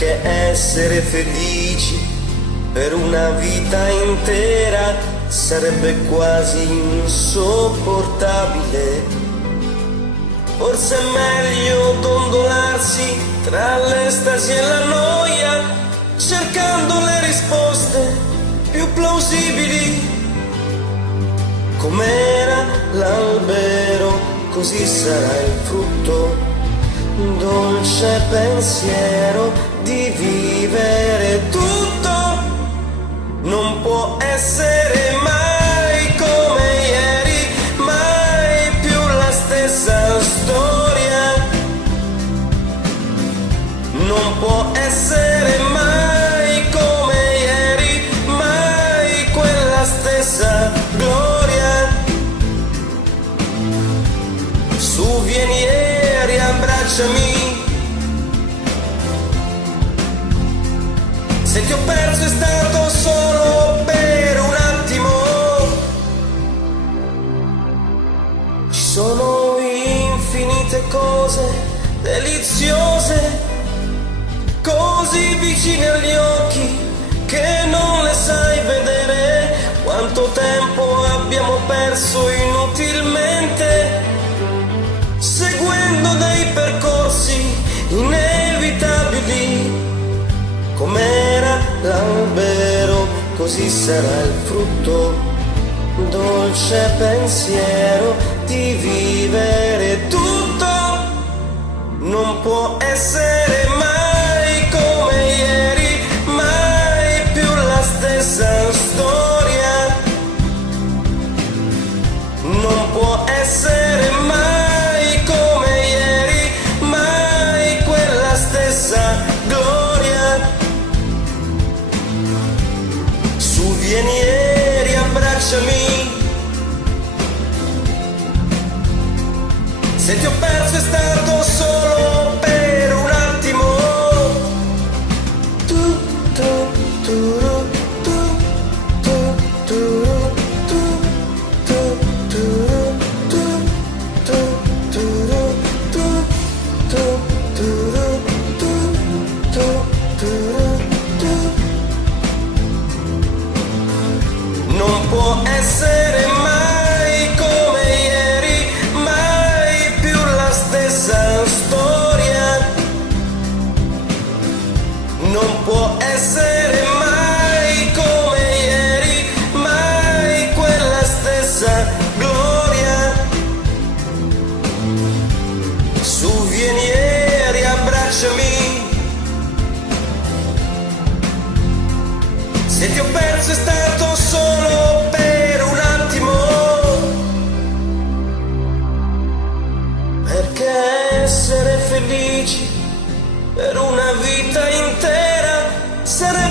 perché essere felici per una vita intera sarebbe quasi insopportabile. Forse è meglio dondolarsi tra l'estasi e la noia, cercando le risposte più plausibili. Com'era l'albero, così sarà il frutto. Un dolce pensiero di vivere tutto. Non può essere mai come ieri, mai più la stessa storia. Non può essere mai come ieri, mai quella stessa gloria. Su, vieni e riabbracciami. Se ti ho perso è stato solo per un attimo. Ci sono infinite cose deliziose, così vicine agli occhi che non le sai vedere. Quanto tempo abbiamo perso inutilmente, seguendo dei percorsi inevitabili. Com'era l'albero, così sarà il frutto. Dolce pensiero di vivere tutto. Non può essere mai come ieri, mai più la stessa storia. Non può essere mai come ieri, mai quella stessa gloria. Su, vieni e riabbracciami. Se ti ho perso è stato solo per un attimo. Tu, tu, tu, tu, tu, tu, tu, tu, tu, tu, tu, tu, tu. Non può essere mai come ieri, mai più la stessa storia. Non può essere mai come ieri, mai quella stessa gloria. Su, vieni e riabbracciami. Se ti ho perso è stato solo per un attimo. Perché essere felici per una vita intera sarebbe